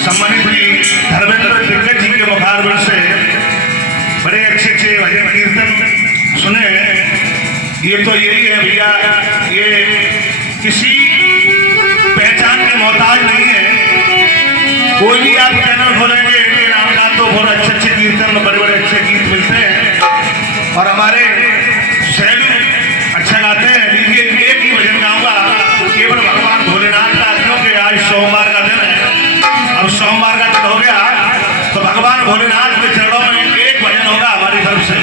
सम्मानित धर्मेंद्र दिग्गज जी के मुखारबिंद से बड़े अच्छे अच्छे भजन कीर्तन सुने। ये तो यही है भैया, ये किसी पहचान के मोहताज नहीं है। कोई भी आप चैनल खोलेंगे इनके नाम का तो बहुत अच्छे अच्छे कीर्तन, बड़े बड़े अच्छे गीत मिलते हैं और हमारे शैली अच्छा गाते हैं। लीजिए एक ही भजन गाऊंगा केवल भगवान भोलेनाथ का, क्योंकि आज सोमवार का दिन है। अब सोमवार का दिन हो गया तो भगवान भोलेनाथ के चरणों में एक भजन होगा हमारी तरफ से।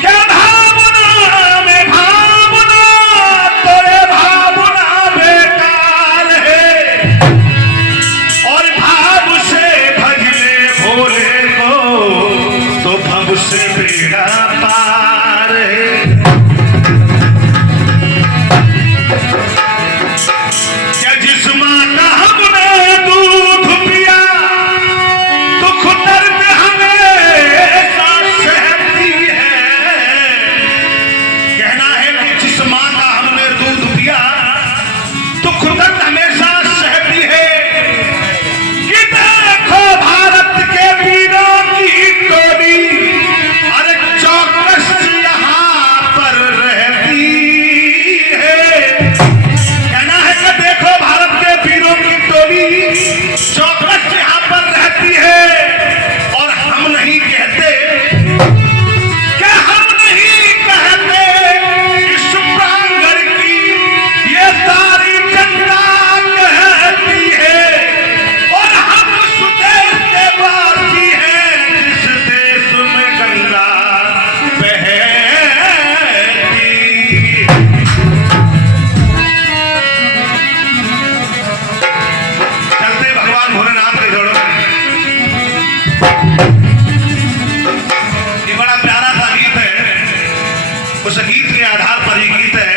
क्या भावना में भावना, तोरे भावना बेकार है और भाव से भजले भोले को तो भव से बेड़ा पार है। उस गीत के आधार पर ही गीत है।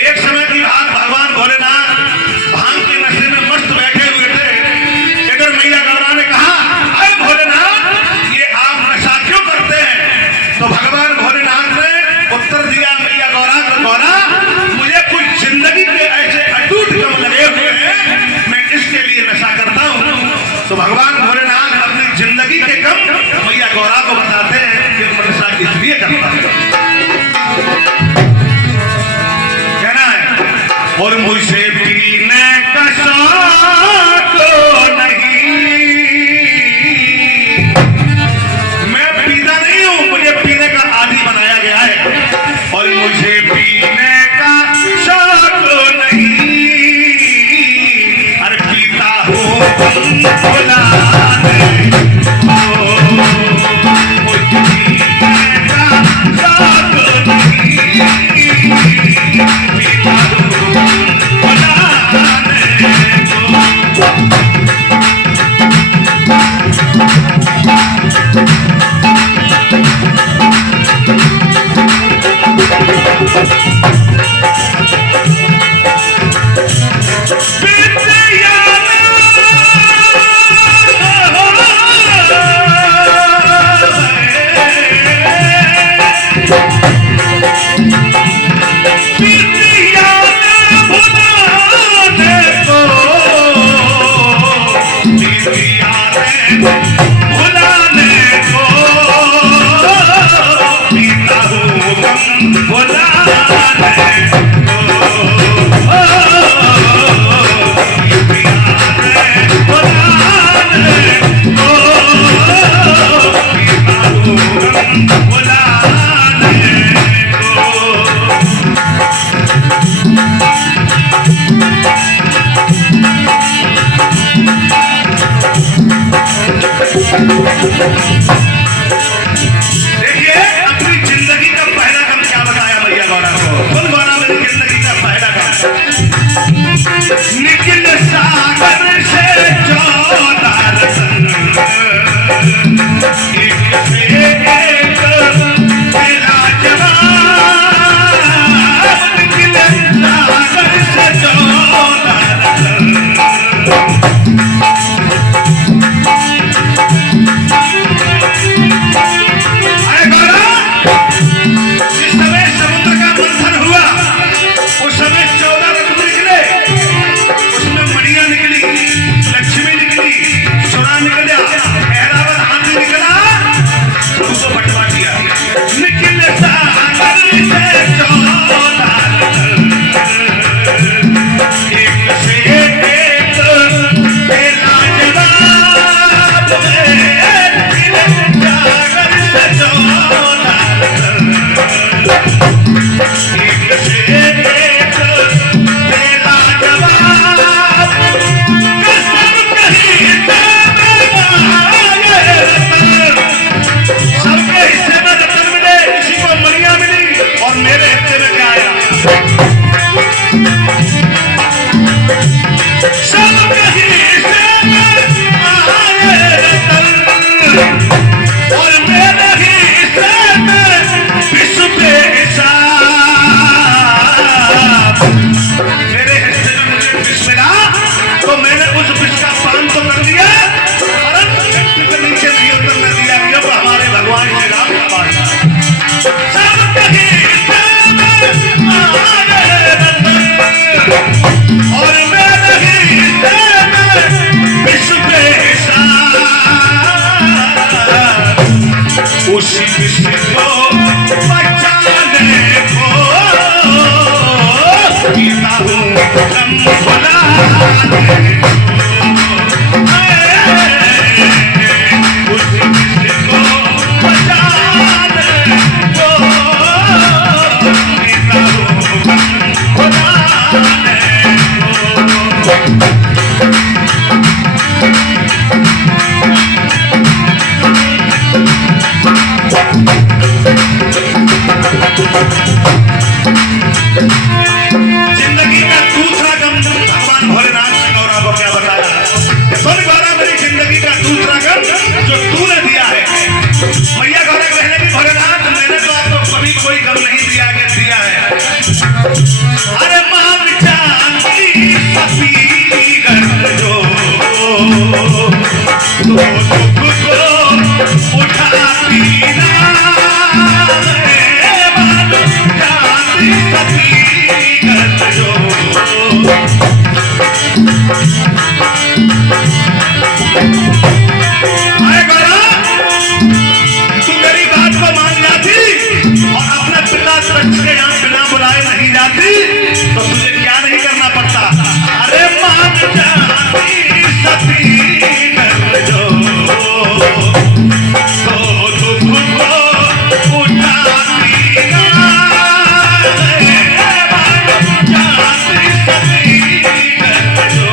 एक समय की बात, भगवान भोलेनाथ भांग के नशे में मस्त बैठे हुए थे। इधर मैया गौरा ने कहा, अरे भोलेनाथ ये आप नशा क्यों करते हैं? तो भगवान भोलेनाथ ने उत्तर दिया मैया गौरा को, गौरा मुझे कुछ जिंदगी के ऐसे अटूट कम लगे हुए हैं, मैं इसके लिए नशा करता हूँ। तो भगवान भोलेनाथ अपनी जिंदगी के कम मैया गौरा को बताते हैं कि नशा इसलिए करता हूँ। कहना है और मुझे पीने का शौक नहीं, मैं पीता नहीं हूं, मुझे पीने का आदी बनाया गया है। और मुझे पीने का शौक नहीं, अरे पीता हूं भोला देखिए अपनी जिंदगी का पहला काम क्या बताया मैया गौरा को। सुन गौरा, मेरी जिंदगी का पहला काम निखिल सागर जिंदगी का दूसरा गम भगवान भोलेनाथ ने गौरा को क्या बताया? सुन गौरा, मेरी जिंदगी का दूसरा गम जो तूने दिया है। मैया गौरा कहने की भोलेनाथ मैंने तो आपको कभी कोई गम नहीं दिया है। अरे मान जानती सती कर जो तो दुख को उठाती ना, मान जानती सती कर जो। अरे गौरा, तू मेरी बात को मान जाती और अपने पिता सच के यहाँ बिना बुलाए नहीं जाती तो तुझे क्या नहीं करना पड़ता? अरे मान जाती सती कर जो तो दुख को उठाती ना, मान जाती सती कर जो।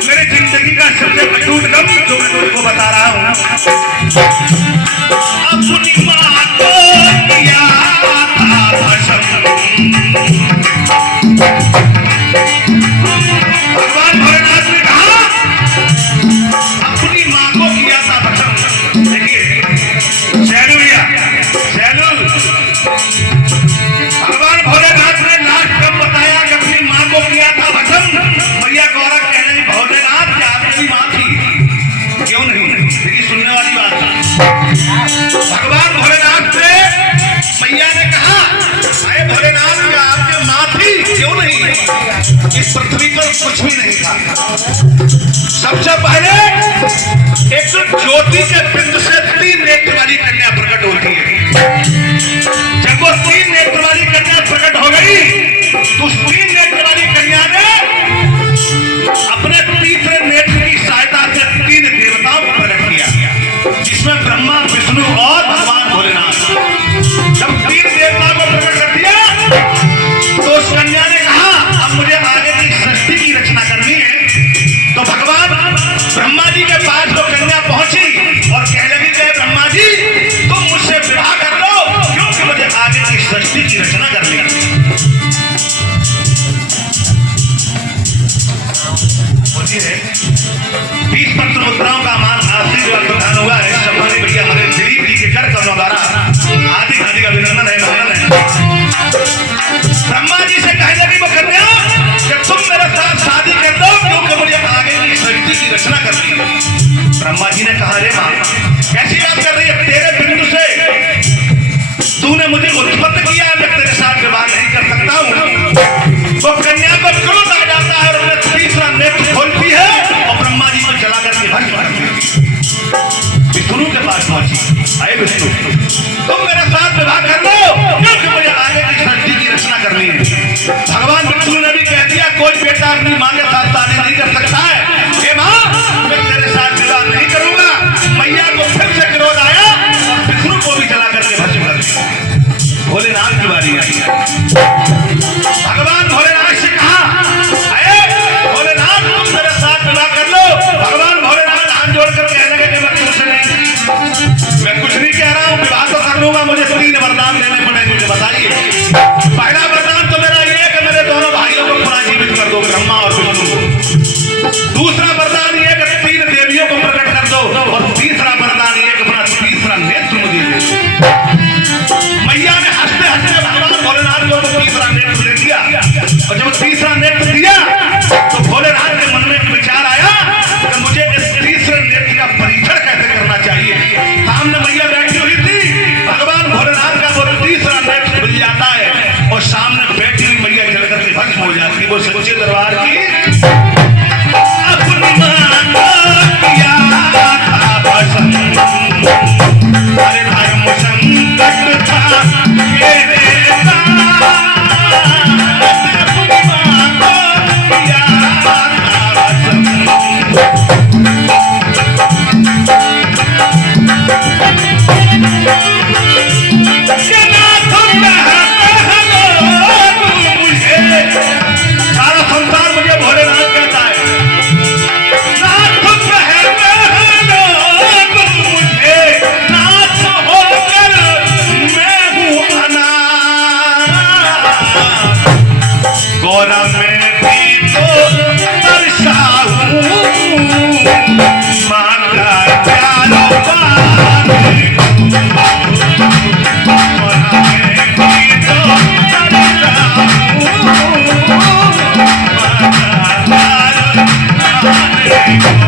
मेरे जिंदगी का सबसे अटूट गम जो मैं तुमको बता रहा हूँ, अपनी माँ को किया था भस्म। भगवान भोलेनाथ ने कहा अपनी माँ को किया था भस्म। देखिए शैलू भैया, शैलू, भगवान भोलेनाथ ने लास्ट कब बताया कि अपनी माँ को किया था भस्म? भैया गौरा कहने भोलेनाथ की आपकी माँ थी, क्यों नहीं? देखिए सुनने वाली बात, भगवान भोलेनाथ से मैया ने कहा अरे भोलेनाथ की आपकी माँ थी, क्यों नहीं? इस पृथ्वी पर कुछ भी नहीं था। सबसे पहले एक ज्योति के बिंदु से 3 नेत्र वाली कन्या प्रकट होती है। जब वो 3 नेत्र वाली कन्या प्रकट हो गई तो उस 3 नेत्र वाली कन्या ने अपने तीसरे नेत्र की सहायता से 3 देवताओं को प्रकट किया, जिसमें ब्रह्मा, विष्णु और भगवान भोलेनाथ। जब 3 देवताओं को प्रकट कर दिया तो उस कन्या ने कहा अब मुझे आगे की सृष्टि की रचना करनी है। तो भगवान ब्रह्मा जी के पास वो कन्या पहुंची और कह लगी कि ब्रह्मा जी तुम मुझसे विवाह कर लो, क्योंकि मुझे आगे की सृष्टि की रचना करनी है। 20 पत्र मुद्राओं का मान आशीर्वाद प्रदान हुआ है। सम्मानित भैया हमारे दिलीप जी के कर पास पहुंची। आए विष्णु, तुम मेरे साथ विवाह कर लो, क्योंकि मुझे आगे की सृष्टि की रचना करनी है। भगवान विष्णु ने भी कह दिया कोई बेटा अपनी माँ के साथ शादी नहीं कर सकता है। हे माँ, मैं तेरे साथ विवाह नहीं करूंगा। मैया को फिर से क्रोध आया और विष्णु को भी जला करके भस्म कर दिया। भोलेनाथ की बारी आई। भगवान भोलेनाथ से कहा, अरे भोलेनाथ तुम मेरे साथ विवाह कर लो। भगवान भोलेनाथ हाथ जोड़कर कहने लगे कि मैं कुछ नहीं कह रहा हूँ, विवाह तो कर लूंगा। मुझे 3 वरदान देने पड़ेंगे। मुझे बताइए, पहला वरदान तो मेरा ये है कि मेरे दोनों भाइयों को पुनः जीवित कर दो, ब्रह्मा और विष्णु को। दूसरा वरदान ये कि 3 देवियों को प्रकट कर दो, और तीसरा वरदान ये कि अपना तीसरा नेत्र मुझे दे दो। मैया ने हंसते हंसते भगवान भोलेनाथ को तीसरा नेत्र दे दिया, और जब तीसरा नेत्र दिया तो भोलेनाथ के मन में एक विचार आया कि मुझे इस तीसरे नेत्र का परीक्षण कैसे करना चाहिए। सामने मैया बैठी हुई थी, भगवान भोलेनाथ का वो तीसरा नेत्र खुल जाता है और सामने बैठी हुई मैया जल करके भस्म हो जाती है। वो सच्चे दरबार की अपनी मां को किया था भस्म, अरे धर्म संकट था मेरे Hey!